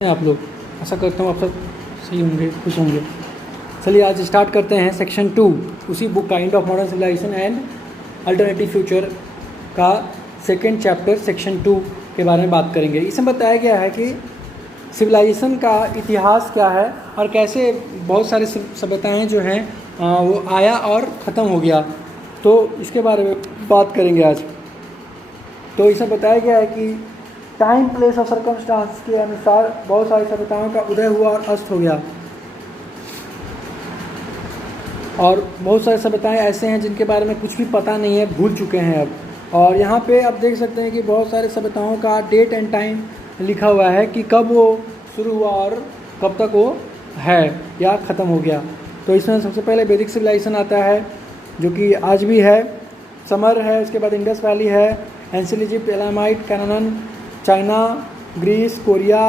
आप लोग आशा करता हूँ आप सब सही होंगे, खुश होंगे। चलिए आज स्टार्ट करते हैं सेक्शन 2 उसी book kind of modern civilization and alternative future का सेकंड चैप्टर सेक्शन 2 के बारे में बात करेंगे। इसमें बताया गया है कि सिविलाइजेशन का इतिहास क्या है और कैसे बहुत सारी सभ्यताएं जो हैं वो आया और ख़त्म हो गया, तो इसके बारे में बात करेंगे आज। तो इसमें बताया गया है कि टाइम प्लेस और सर्कमस्टांस के अनुसार बहुत सारी सभ्यताओं का उदय हुआ और अस्त हो गया, और बहुत सारी सभ्यताएं ऐसे हैं जिनके बारे में कुछ भी पता नहीं है, भूल चुके हैं अब। और यहाँ पे आप देख सकते हैं कि बहुत सारे सभ्यताओं का डेट एंड टाइम लिखा हुआ है कि कब वो शुरू हुआ और कब तक वो है या ख़त्म हो गया। तो इसमें सबसे पहले वैदिक सिविलाइजेशन आता है जो कि आज भी है, समर है, उसके बाद इंडस वैली है, ancient Egypt, Elamite, Canaan, China, Greece, Korea,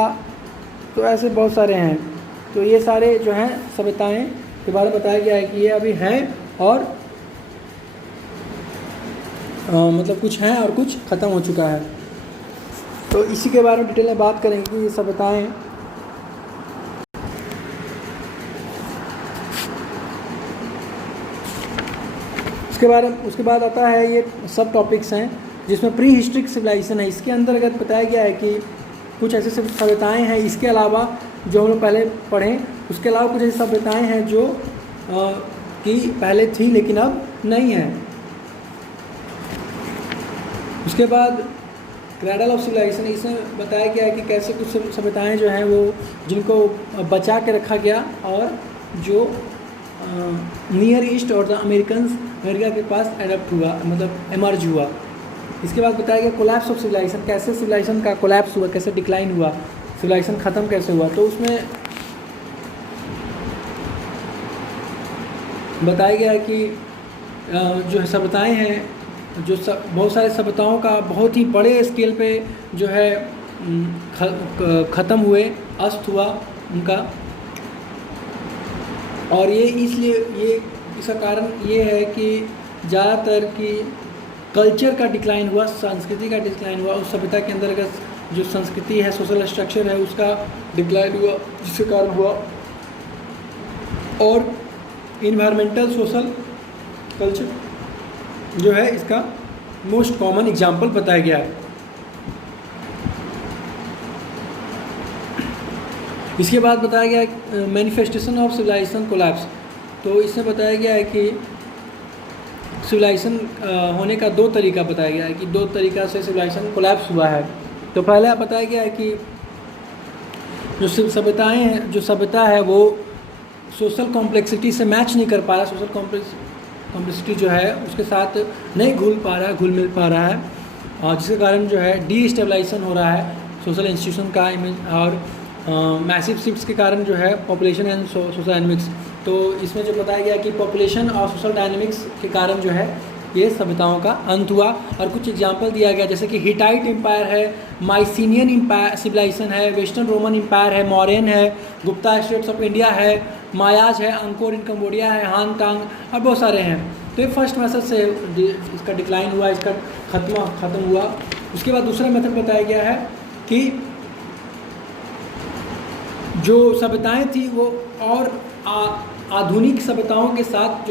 तो ऐसे बहुत सारे हैं। तो ये सारे जो हैं सभ्यताएं के बारे में बताया गया है कि ये अभी हैं और मतलब कुछ हैं और कुछ ख़त्म हो चुका है। तो इसी के बारे में डिटेल में बात करेंगे कि ये सभ्यताएं उसके बाद आता है ये सब टॉपिक्स हैं जिसमें प्री हिस्ट्रिक सिविलाइजेशन है। इसके अंतर्गत बताया गया है कि कुछ ऐसे सभ्यताएं हैं, इसके अलावा जो हम लोग पहले पढ़ें, उसके अलावा कुछ ऐसी सभ्यताएं हैं जो कि पहले थी लेकिन अब नहीं है। उसके बाद क्रेडल ऑफ सिविलाइजेशन, इसमें बताया गया है कि कैसे कुछ सभ्यताएं जो हैं वो जिनको बचा के रखा गया और जो नियर ईस्ट और द अमेरिका के पास एडप्ट हुआ, मतलब एमर्ज हुआ। इसके बाद बताया गया कोलैप्स ऑफ सिविलाइजेशन, कैसे सिविलाइजेशन का कोलैप्स हुआ, कैसे डिक्लाइन हुआ, सिविलाइजेशन ख़त्म कैसे हुआ। तो उसमें बताया गया है कि जो सभ्यताएं हैं, जो बहुत सारे सभ्यताओं का बहुत ही बड़े स्केल पे जो है ख़त्म हुए, अस्त हुआ उनका। और ये इसलिए इसका कारण ये है कि ज़्यादातर कि कल्चर का डिक्लाइन हुआ, संस्कृति का डिक्लाइन हुआ, उस सभ्यता के अंतर्गत जो संस्कृति है, सोशल स्ट्रक्चर है, उसका डिक्लाइन हुआ जिसके कारण हुआ। और इन्वायरमेंटल सोशल कल्चर जो है इसका मोस्ट कॉमन एग्जाम्पल बताया गया है। इसके बाद बताया गया मैनिफेस्टेशन ऑफ सिविलाइजेशन कोलैप्स। तो इसमें बताया गया है कि सिविलाइजेशन होने का दो तरीका बताया गया है कि दो तरीका से सिविलाइजेशन कोलैप्स हुआ है। तो पहले बताया गया है कि जो सभ्यताएं हैं, जो सभ्यता है वो सोशल कॉम्प्लेक्सिटी से मैच नहीं कर पा रहा, सोशल कॉम्प्लेक्सिटी जो है उसके साथ नहीं घुल मिल पा रहा है, और जिसके कारण जो है डीस्टेबलाइजेशन हो रहा है सोशल इंस्टीट्यूशन का इमेज, और मैसिव शिफ्ट्स के कारण जो है पॉपुलेशन एंड सोशल डायनेमिक्स। तो इसमें जो बताया गया कि पॉपुलेशन और सोशल डायनेमिक्स के कारण जो है ये सभ्यताओं का अंत हुआ। और कुछ एग्जांपल दिया गया जैसे कि हिटाइट एम्पायर है, माइसिनियन एम्पायर सिविलाइजेशन है, वेस्टर्न रोमन एम्पायर है, मौर्यन है, गुप्ता स्टेट्स ऑफ इंडिया है, मायाज है, अंकोर इन कम्बोडिया है, हान कांग, और बहुत सारे हैं। तो ये फर्स्ट मेथड से इसका डिक्लाइन हुआ, इसका ख़त्म हुआ। उसके बाद दूसरा मेथड बताया गया है कि जो सभ्यताएं थी वो और आधुनिक सभ्यताओं के साथ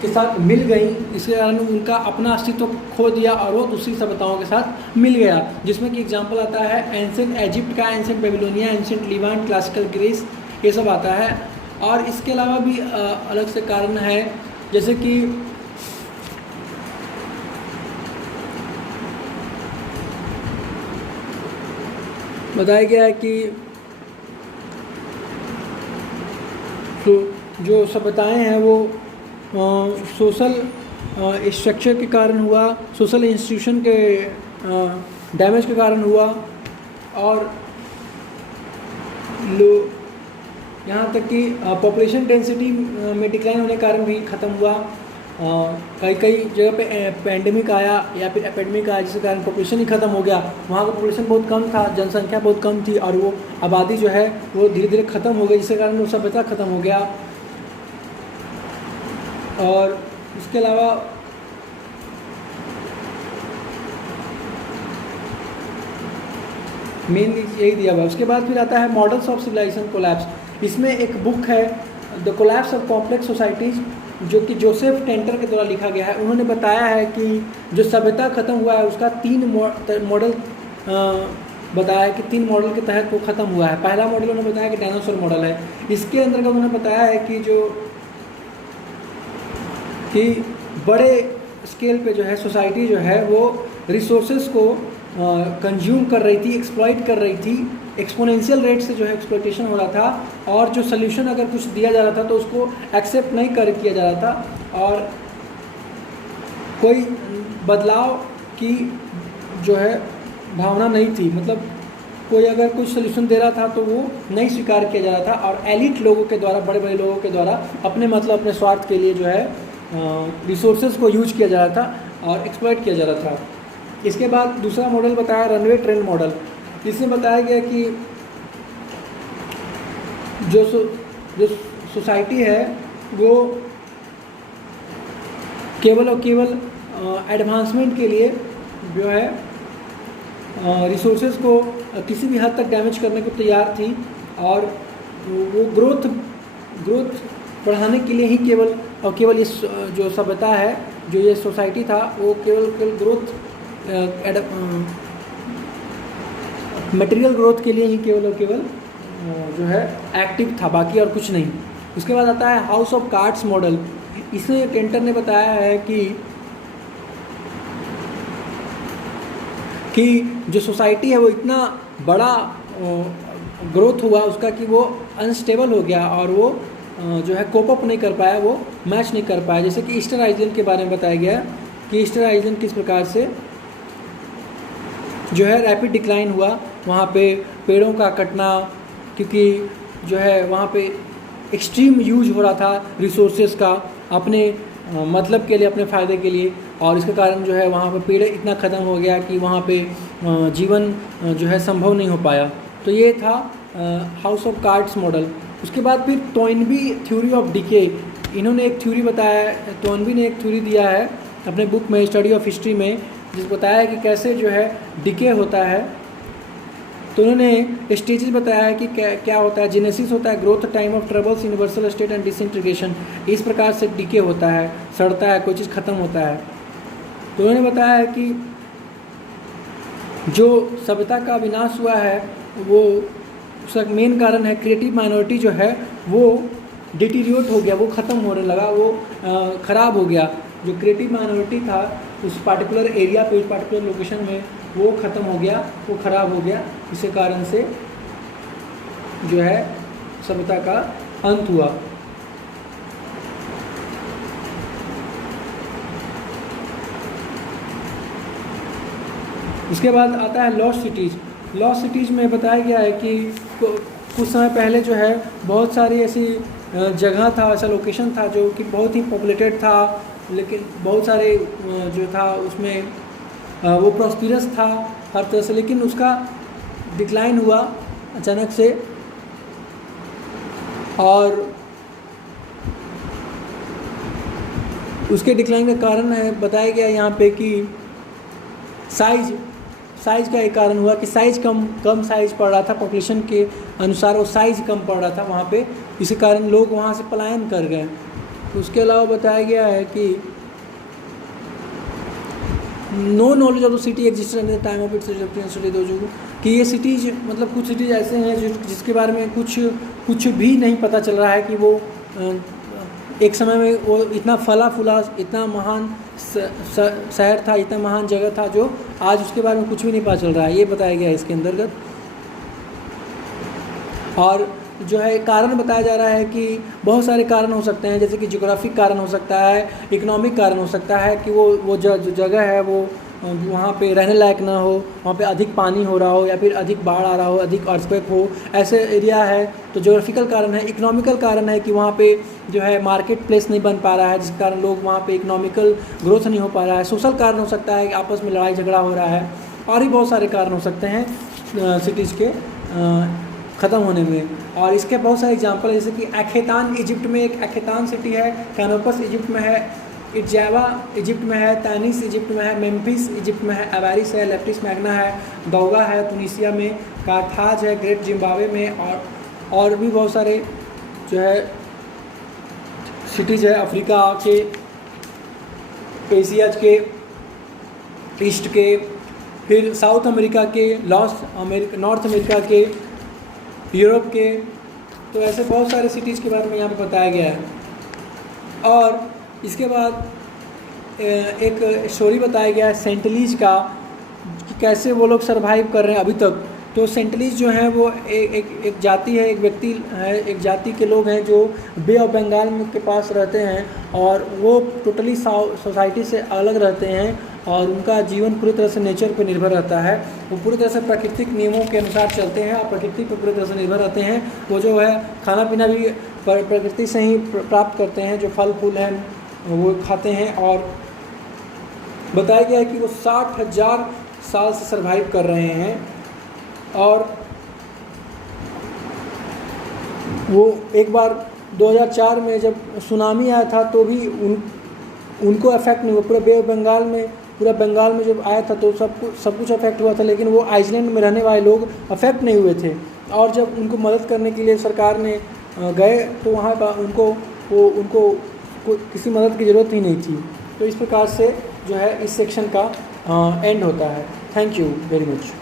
के साथ मिल गई, इसके कारण उनका अपना अस्तित्व खो दिया और वो दूसरी सभ्यताओं के साथ मिल गया। जिसमें कि एग्जांपल आता है एंशिएंट इजिप्ट का, ancient Babylonia, ancient Levant, classical Greece, ये सब आता है। और इसके अलावा भी अलग से कारण है, जैसे कि बताया गया है कि जो सभ्यताएं हैं वो सोशल स्ट्रक्चर के कारण हुआ, सोशल इंस्टीट्यूशन के डैमेज के कारण हुआ, और यहाँ तक कि पॉपुलेशन डेंसिटी में डिक्लाइन होने के कारण भी ख़त्म हुआ। कई जगह पे पेंडेमिक आया या फिर एपिडेमिक आया जिसके कारण पॉपुलेशन ही ख़त्म हो गया। वहाँ का पॉपुलेशन बहुत कम था, जनसंख्या बहुत कम थी, और वो आबादी जो है वो धीरे धीरे ख़त्म हो गई, जिसके कारण वो सभ्यता ख़त्म हो गया। और इसके अलावा मेनली यही दिया हुआ है। उसके बाद फिर आता है मॉडल्स ऑफ सिविलाइजेशन कोलैप्स। इसमें एक बुक है the collapse of complex societies, जो कि जोसेफ टेंटर के द्वारा लिखा गया है। उन्होंने बताया है कि जो सभ्यता ख़त्म हुआ है उसका 3 मॉडल बताया है कि 3 मॉडल के तहत वो ख़त्म हुआ है। पहला मॉडल उन्होंने बताया कि डायनासोर मॉडल है। इसके अंतर्गत उन्होंने बताया है कि बड़े स्केल पे जो है सोसाइटी जो है वो रिसोर्सेज को कंज्यूम कर रही थी, एक्सप्लॉइट कर रही थी, एक्सपोनेंशियल रेट से जो है एक्सप्लॉइटेशन हो रहा था, और जो सोल्यूशन अगर कुछ दिया जा रहा था तो उसको एक्सेप्ट नहीं किया जा रहा था, और कोई बदलाव की जो है भावना नहीं थी। मतलब कोई अगर कुछ सोल्यूशन दे रहा था तो वो नहीं स्वीकार किया जा रहा था, और एलिट लोगों के द्वारा, बड़े बड़े लोगों के द्वारा अपने स्वार्थ के लिए जो है रिसोर्सेज को यूज किया जा रहा था और एक्सप्लॉइट किया जा रहा था। इसके बाद दूसरा मॉडल बताया रनवे ट्रेन मॉडल। इसमें बताया गया कि जो सोसाइटी है वो केवल और केवल एडवांसमेंट के लिए जो है रिसोर्सेज को किसी भी हद तक डैमेज करने को तैयार थी, और वो ग्रोथ बढ़ाने के लिए ही केवल और केवल इस जो सभ्यता है, जो ये सोसाइटी था, वो केवल ग्रोथ मटेरियल ग्रोथ के लिए ही केवल और केवल जो है एक्टिव था, बाकी और कुछ नहीं। उसके बाद आता है हाउस ऑफ कार्ड्स मॉडल। इसमें टेंटर ने बताया है कि जो सोसाइटी है वो इतना बड़ा ग्रोथ हुआ उसका कि वो अनस्टेबल हो गया, और वो जो है कोप अप नहीं कर पाया, वो मैच नहीं कर पाया। जैसे कि ईस्टर आइलैंड के बारे में बताया गया कि ईस्टर आइलैंड किस प्रकार से जो है रैपिड डिक्लाइन हुआ, वहाँ पे पेड़ों का कटना, क्योंकि जो है वहाँ पे एक्सट्रीम यूज हो रहा था रिसोर्सेज का अपने मतलब के लिए, अपने फ़ायदे के लिए, और इसके कारण जो है वहाँ पे पेड़ इतना ख़त्म हो गया कि वहाँ पे जीवन जो है संभव नहीं हो पाया। तो ये था हाउस ऑफ कार्ड्स मॉडल। उसके बाद फिर टोइनबी थ्योरी ऑफ डिके, इन्होंने एक थ्योरी बताया, टोइनबी ने एक थ्योरी दिया है अपने बुक में स्टडी ऑफ हिस्ट्री में, जिस बताया है कि कैसे जो है डिके होता है। तो उन्होंने स्टेजेस बताया है कि क्या होता है। जेनेसिस होता है growth, time of troubles, universal state and disintegration. इस प्रकार से डिके होता है, सड़ता है, कोई चीज़ ख़त्म होता है। तो उन्होंने बताया है कि जो सभ्यता का विनाश हुआ है वो उसका मेन कारण है क्रिएटिव माइनॉरिटी जो है वो डिटीरियोट हो गया, वो ख़त्म होने लगा, वो ख़राब हो गया। जो क्रिएटिव माइनॉरिटी था उस पार्टिकुलर एरिया पे, उस पार्टिकुलर लोकेशन में, वो ख़त्म हो गया, वो ख़राब हो गया। इसी कारण से जो है सभ्यता का अंत हुआ। इसके बाद आता है लॉस्ट सिटीज़। लॉस्ट सिटीज़ में बताया गया है कि कुछ समय पहले जो है बहुत सारी ऐसी जगह था, ऐसा लोकेशन था जो कि बहुत ही पॉपुलेटेड था, लेकिन बहुत सारे जो था उसमें वो प्रॉस्पिरस था हर तरह से, लेकिन उसका डिक्लाइन हुआ अचानक से। और उसके डिक्लाइन का कारण है बताया गया यहाँ पे कि साइज़ का एक कारण हुआ कि साइज़ कम साइज़ पड़ रहा था, पॉपुलेशन के अनुसार वो साइज़ कम पड़ रहा था वहाँ पे, इसी कारण लोग वहाँ से पलायन कर गए। उसके अलावा बताया गया है कि no knowledge of the city existed at the time of its study, कि ये सिटीज मतलब कुछ सिटीज़ ऐसे हैं जिसके बारे में कुछ भी नहीं पता चल रहा है कि वो एक समय में वो इतना फला फूला, इतना महान शहर था, इतना महान जगह था, जो आज उसके बारे में कुछ भी नहीं पता चल रहा है। ये बताया गया है इसके अंतर्गत। और जो है कारण बताया जा रहा है कि बहुत सारे कारण हो सकते हैं, जैसे कि ज्योग्राफिक कारण हो सकता है, इकोनॉमिक कारण हो सकता है कि वो जो जगह है वो वहाँ पे रहने लायक ना हो, वहाँ पे अधिक पानी हो रहा हो, या फिर अधिक बाढ़ आ रहा हो, अधिक अर्थक्वेक हो, ऐसे एरिया है। तो ज्योग्राफिकल कारण है। इकोनॉमिकल कारण है कि वहाँ पे जो है मार्केट प्लेस नहीं बन पा रहा है, जिस कारण लोग वहाँ पे इकोनॉमिकल ग्रोथ नहीं हो पा रहा है। सोशल कारण हो सकता है कि आपस में लड़ाई झगड़ा हो रहा है, और भी बहुत सारे कारण हो सकते हैं सिटीज़ के ख़त्म होने में। और इसके बहुत सारे एग्जांपल है, जैसे कि एक्हेतान इजिप्ट में एक एक्हेतान सिटी है, कैनोपस इजिप्ट में है, इजावा इजिप्ट में है, तानिस इजिप्ट में है, मेम्फिस इजिप्ट में है, अवारिस है, लेप्टिस मैग्ना है, दौगा है तुनिसिया में, कार्थाज है ग्रेट जिम्बाब्वे में, और भी बहुत सारे जो है सिटीज़ है अफ्रीका के, एशिया के, ईस्ट के, फिर साउथ अमेरिका के, नॉर्थ अमेरिका के, यूरोप के। तो ऐसे बहुत सारे सिटीज़ के बारे में यहाँ पे बताया गया है। और इसके बाद एक स्टोरी बताया गया है सेंटलीज का कि कैसे वो लोग सरवाइव कर रहे हैं अभी तक। तो सेंटलीज जो हैं वो एक जाति है, एक व्यक्ति है, एक जाति के लोग हैं जो बे ऑफ बंगाल के पास रहते हैं, और वो टोटली सोसाइटी से अलग रहते हैं, और उनका जीवन पूरी तरह से नेचर पर निर्भर रहता है। वो पूरी तरह से प्राकृतिक नियमों के अनुसार चलते हैं और प्रकृति पर पूरी तरह से निर्भर रहते हैं। वो जो है खाना पीना भी प्रकृति से ही प्राप्त करते हैं, जो फल फूल हैं वो खाते हैं। और बताया गया है कि वो 60,000 साल से सरवाइव कर रहे हैं। और वो एक बार 2004 में जब सुनामी आया था तो भी उनको अफेक्ट नहीं हुआ। पूरा बे ऑफ बंगाल में, पूरा बंगाल में जब आया था तो सब कुछ अफेक्ट हुआ था, लेकिन वो आइसलैंड में रहने वाले लोग अफेक्ट नहीं हुए थे। और जब उनको मदद करने के लिए सरकार ने गए तो वहाँ उनको किसी मदद की ज़रूरत ही नहीं थी। तो इस प्रकार से जो है इस सेक्शन का एंड होता है। Thank you very much.